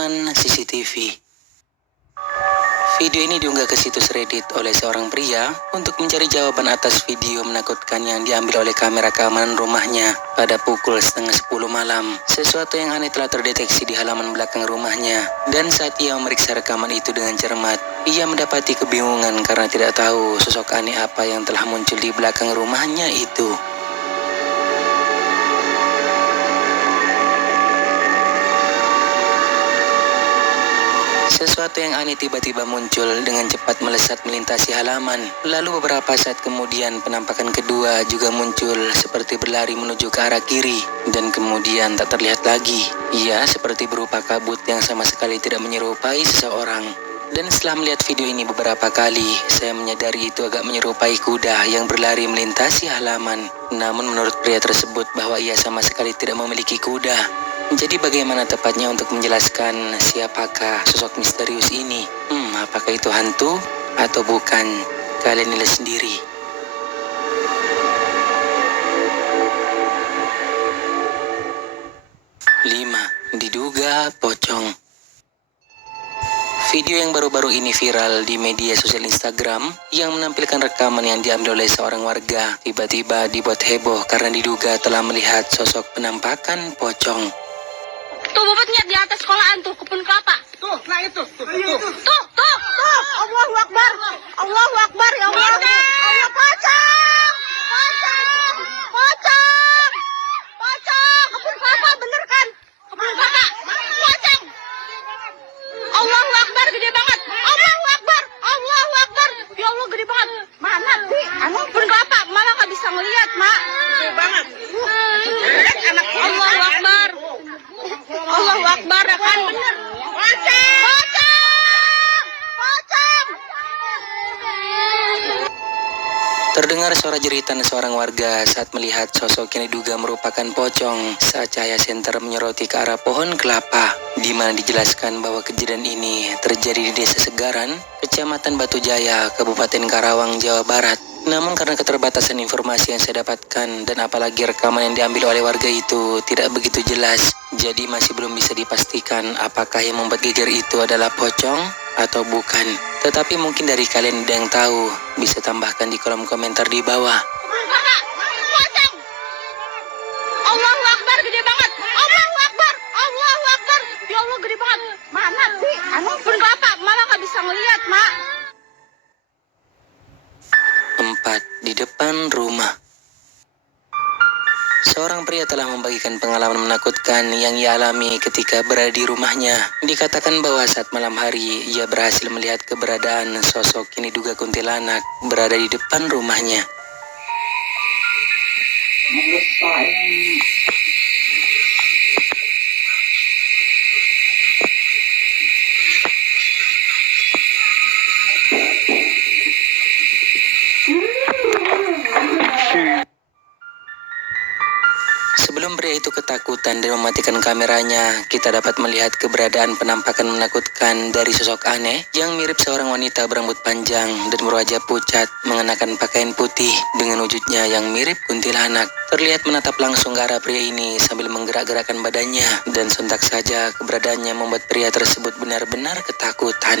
rekaman CCTV. Video ini diunggah ke situs Reddit oleh seorang pria untuk mencari jawaban atas video menakutkan yang diambil oleh kamera keamanan rumahnya pada pukul 9:30 malam. Sesuatu yang aneh telah terdeteksi di halaman belakang rumahnya, dan saat ia memeriksa rekaman itu dengan cermat, ia mendapati kebingungan karena tidak tahu sosok aneh apa yang telah muncul di belakang rumahnya itu. Sesuatu yang aneh tiba-tiba muncul dengan cepat melesat melintasi halaman. Lalu beberapa saat kemudian penampakan kedua juga muncul seperti berlari menuju ke arah kiri. Dan kemudian tak terlihat lagi. Ia seperti berupa kabut yang sama sekali tidak menyerupai seseorang. Dan setelah melihat video ini beberapa kali, saya menyadari itu agak menyerupai kuda yang berlari melintasi halaman. Namun menurut pria tersebut bahwa ia sama sekali tidak memiliki kuda. Jadi bagaimana tepatnya untuk menjelaskan siapakah sosok misterius ini? Apakah itu hantu atau bukan? Kalian nilai sendiri. Lima, diduga pocong. Video yang baru-baru ini viral di media sosial Instagram yang menampilkan rekaman yang diambil oleh seorang warga tiba-tiba dibuat heboh karena diduga telah melihat sosok penampakan pocong. Tuh, Bapak lihat di atas sekolahan tuh, kebun kelapa. Tuh, nah itu. Tuh. Allahu Akbar. Allahu Akbar, ya Allah. Allah, pocong. Kebun kelapa, bener kan? Kebun kelapa. Pocong. Allahu Akbar, gede banget. Allahu Akbar. Ya Allah, gede banget. Mana, Bi? Kebun kelapa, malah nggak bisa ngeliat, Mak. Gede banget. Anak Allahu Akbar. Allahu Akbar, kan bener. Pocong. Terdengar suara jeritan seorang warga saat melihat sosok yang diduga merupakan pocong saat cahaya senter menyoroti ke arah pohon kelapa, di mana dijelaskan bahwa kejadian ini terjadi di Desa Segaran, Kecamatan Batu Jaya, Kabupaten Karawang, Jawa Barat. Namun karena keterbatasan informasi yang saya dapatkan dan apalagi rekaman yang diambil oleh warga itu tidak begitu jelas, jadi masih belum bisa dipastikan apakah yang membuat geger itu adalah pocong atau bukan. Tetapi mungkin dari kalian ada yang tahu, bisa tambahkan di kolom komentar di bawah. Pocong. Allahu Akbar, gede banget. Allahu Akbar. Ya Allah, gede banget. Mana, Bi? Kebun kelapa, malah nggak bisa ngeliat, Mak. 4. Di depan rumah. Seorang pria telah membagikan pengalaman menakutkan yang ia alami ketika berada di rumahnya. Dikatakan bahwa saat malam hari, ia berhasil melihat keberadaan sosok yang diduga kuntilanak berada di depan rumahnya. Sebelum pria itu ketakutan dan mematikan kameranya, kita dapat melihat keberadaan penampakan menakutkan dari sosok aneh yang mirip seorang wanita berambut panjang dan berwajah pucat mengenakan pakaian putih dengan wujudnya yang mirip kuntilanak. Terlihat menatap langsung ke arah pria ini sambil menggerak-gerakkan badannya, dan sontak saja keberadaannya membuat pria tersebut benar-benar ketakutan.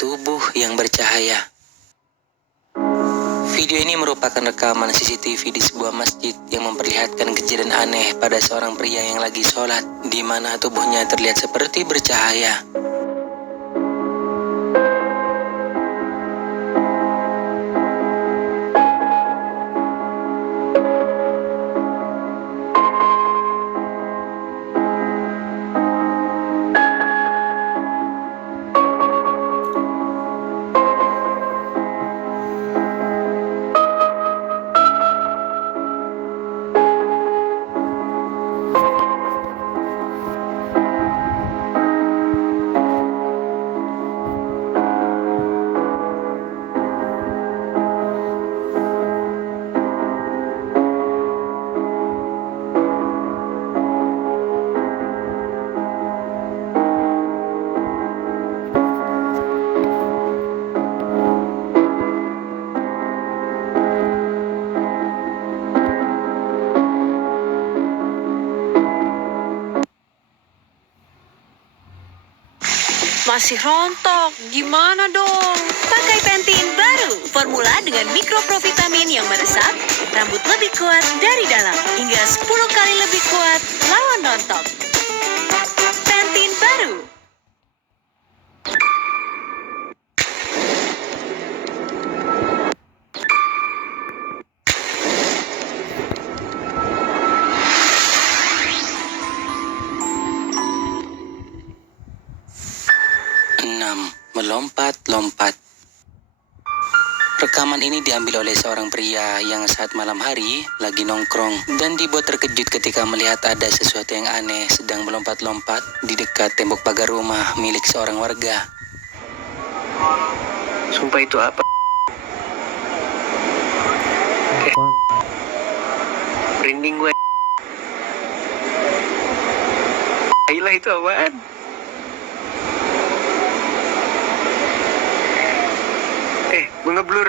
Tubuh yang bercahaya. Video ini merupakan rekaman CCTV di sebuah masjid yang memperlihatkan kejadian aneh pada seorang pria yang lagi sholat, di mana tubuhnya terlihat seperti bercahaya. masih rontok. Gimana dong? Pakai Pantene baru, formula dengan mikroprovitamin yang meresap, rambut lebih kuat dari dalam, hingga 10 kali lebih kuat lawan rontok. Pantene baru. Melompat-lompat. Rekaman ini diambil oleh seorang pria yang saat malam hari lagi nongkrong dan dibuat terkejut ketika melihat ada sesuatu yang aneh sedang melompat-lompat di dekat tembok pagar rumah milik seorang warga. Sumpah itu apa? Merinding gue. Ayolah, itu apaan? Gue ngeblur.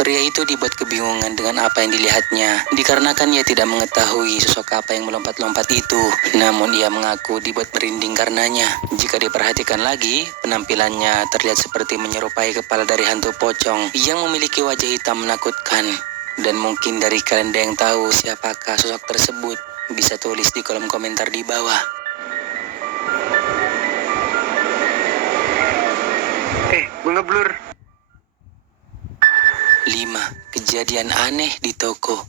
Pria itu dibuat kebingungan dengan apa yang dilihatnya, dikarenakan ia tidak mengetahui sosok apa yang melompat-lompat itu. Namun ia mengaku dibuat merinding karenanya. Jika diperhatikan lagi, penampilannya terlihat seperti menyerupai kepala dari hantu pocong yang memiliki wajah hitam menakutkan. Dan mungkin dari kalian ada yang tahu siapakah sosok tersebut, bisa tulis di kolom komentar di bawah. Gue ngeblur. 5. Kejadian aneh di toko.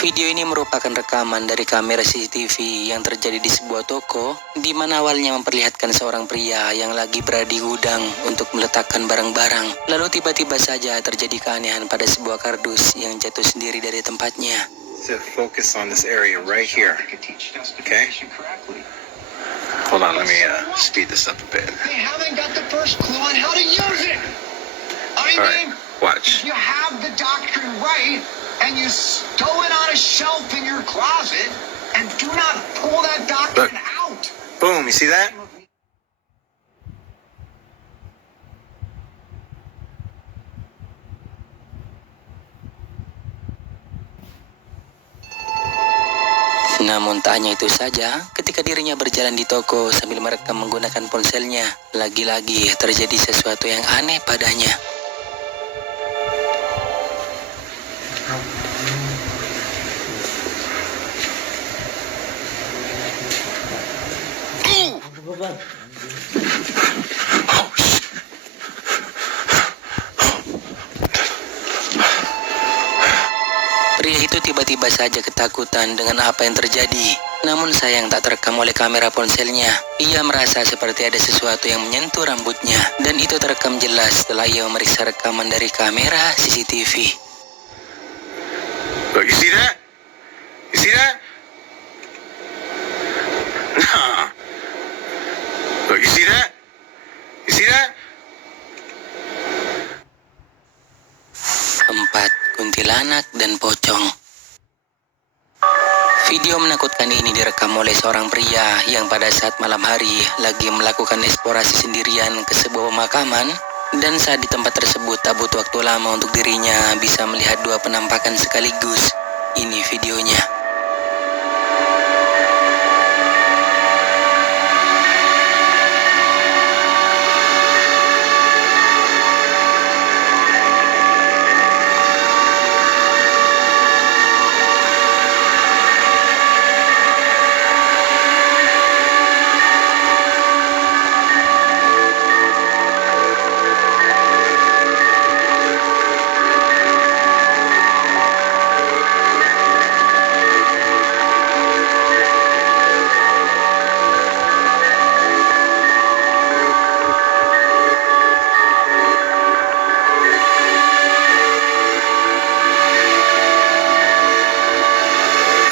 Video ini merupakan rekaman dari kamera CCTV yang terjadi di sebuah toko, di mana awalnya memperlihatkan seorang pria yang lagi berada di gudang untuk meletakkan barang-barang. Lalu tiba-tiba saja terjadi keanehan pada sebuah kardus yang jatuh sendiri dari tempatnya. To focus on this area right here. Okay? Hold on, let me speed this up a bit. They haven't got the first clue on how to use it. I All right, mean, watch. you have the doctrine right, and you stow it on a shelf in your closet, and do not pull that doctrine Look. out. Boom, you see that? Namun tak hanya itu saja, ketika dirinya berjalan di toko sambil merekam menggunakan ponselnya, lagi-lagi terjadi sesuatu yang aneh padanya. Pria itu tiba-tiba saja ketakutan dengan apa yang terjadi. Namun sayang tak terekam oleh kamera ponselnya. Ia merasa seperti ada sesuatu yang menyentuh rambutnya. Dan itu terekam jelas setelah ia memeriksa rekaman dari kamera CCTV. Look, you see that? You see that? Nah. Look, you see that? You see that? 4. Kuntilanak dan pocong. Video menakutkan ini direkam oleh seorang pria yang pada saat malam hari lagi melakukan eksplorasi sendirian ke sebuah pemakaman, dan saat di tempat tersebut tak butuh waktu lama untuk dirinya bisa melihat dua penampakan sekaligus. Ini videonya.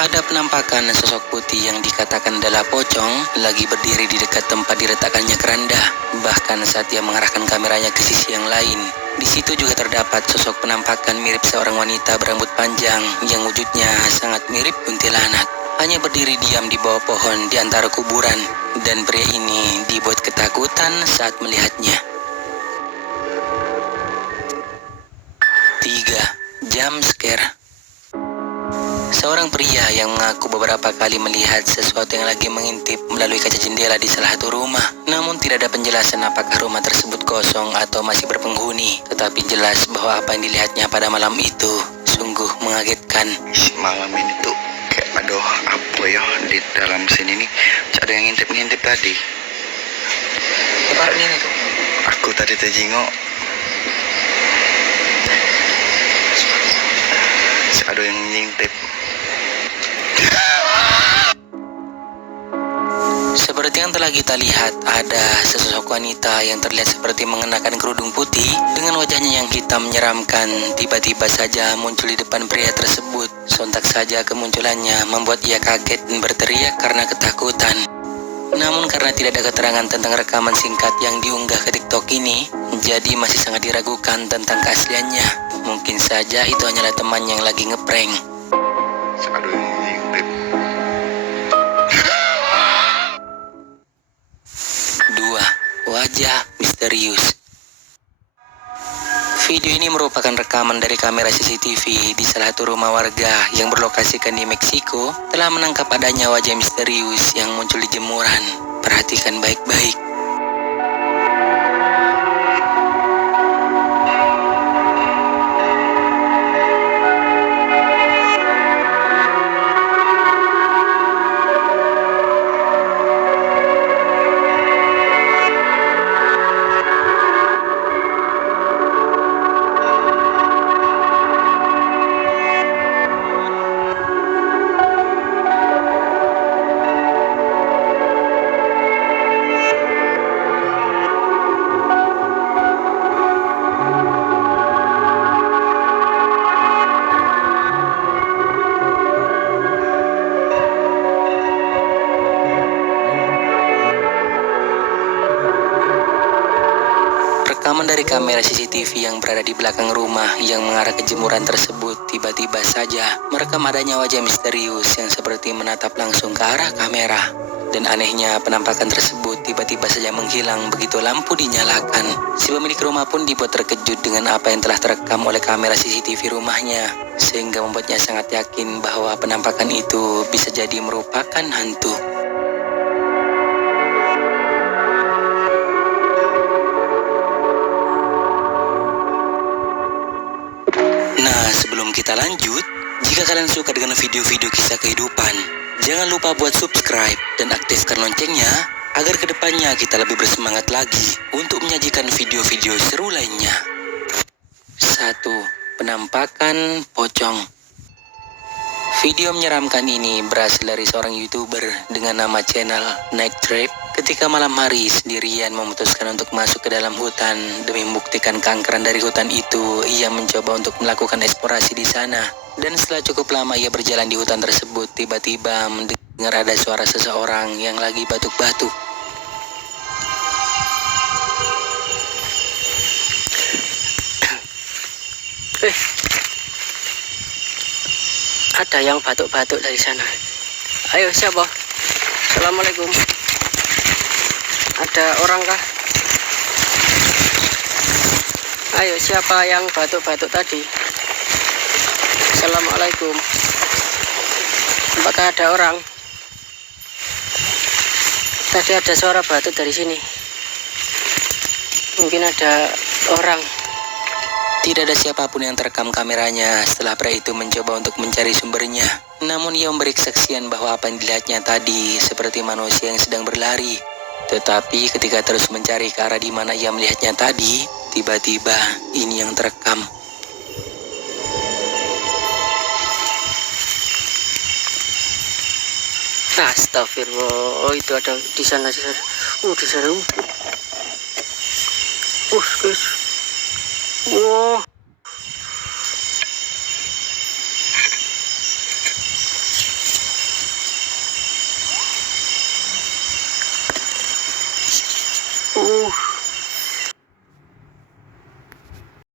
Ada penampakan sosok putih yang dikatakan adalah pocong lagi berdiri di dekat tempat diletakkannya keranda. Bahkan saat ia mengarahkan kameranya ke sisi yang lain, di situ juga terdapat sosok penampakan mirip seorang wanita berambut panjang yang wujudnya sangat mirip kuntilanak. Hanya berdiri diam di bawah pohon di antara kuburan, dan pria ini dibuat ketakutan saat melihatnya. 3. Jump scare. Seorang pria yang mengaku beberapa kali melihat sesuatu yang lagi mengintip melalui kaca jendela di salah satu rumah. Namun tidak ada penjelasan apakah rumah tersebut kosong atau masih berpenghuni. Tetapi jelas bahwa apa yang dilihatnya pada malam itu sungguh mengagetkan. Malam ini tuh kayak aduh apa ya di dalam sini nih ada yang ngintip-ngintip tadi. Seperti ini tuh. Aku tadi terjengok ada yang ngintip. Seperti yang telah kita lihat, ada sesosok wanita yang terlihat seperti mengenakan kerudung putih dengan wajahnya yang hitam menyeramkan. Tiba-tiba saja muncul di depan pria tersebut. Sontak saja kemunculannya membuat ia kaget dan berteriak karena ketakutan. Namun karena tidak ada keterangan tentang rekaman singkat yang diunggah ke TikTok ini, jadi masih sangat diragukan tentang keasliannya. Mungkin saja itu hanyalah teman yang lagi ngeprank. Ada yang ngintip. 2. Wajah misterius. Video ini merupakan rekaman dari kamera CCTV di salah satu rumah warga yang berlokasikan di Meksiko telah menangkap adanya wajah misterius yang muncul di jemuran. Perhatikan baik-baik. Rekaman dari kamera CCTV yang berada di belakang rumah yang mengarah ke jemuran tersebut tiba-tiba saja merekam adanya wajah misterius yang seperti menatap langsung ke arah kamera. Dan anehnya penampakan tersebut tiba-tiba saja menghilang begitu lampu dinyalakan. Si pemilik rumah pun dibuat terkejut dengan apa yang telah terekam oleh kamera CCTV rumahnya, sehingga membuatnya sangat yakin bahwa penampakan itu bisa jadi merupakan hantu. Nah, sebelum kita lanjut, jika kalian suka dengan video-video kisah kehidupan, jangan lupa buat subscribe dan aktifkan loncengnya agar kedepannya kita lebih bersemangat lagi untuk menyajikan video-video seru lainnya. 1. Penampakan pocong. Video menyeramkan ini berasal dari seorang YouTuber dengan nama channel Night Trip. Ketika malam hari sendirian memutuskan untuk masuk ke dalam hutan demi membuktikan keangkeran dari hutan itu, ia mencoba untuk melakukan eksplorasi di sana. Dan setelah cukup lama ia berjalan di hutan tersebut, tiba-tiba mendengar ada suara seseorang yang lagi batuk-batuk. Ada yang batuk-batuk dari sana. Ayo, siapa? Assalamualaikum. Ada orang kah? Ayo, siapa yang batuk-batuk tadi? Assalamualaikum. Apakah ada orang? Tadi ada suara batuk dari sini. Mungkin ada orang. Tidak ada siapapun yang terekam kameranya setelah pria itu mencoba untuk mencari sumbernya. Namun ia memberi kesaksian bahwa apa yang dilihatnya tadi seperti manusia yang sedang berlari. Tetapi ketika terus mencari ke arah di mana ia melihatnya tadi, tiba-tiba ini yang terekam. Astagfirullah. Oh, itu ada di sana. Di sana. Guys. Wow.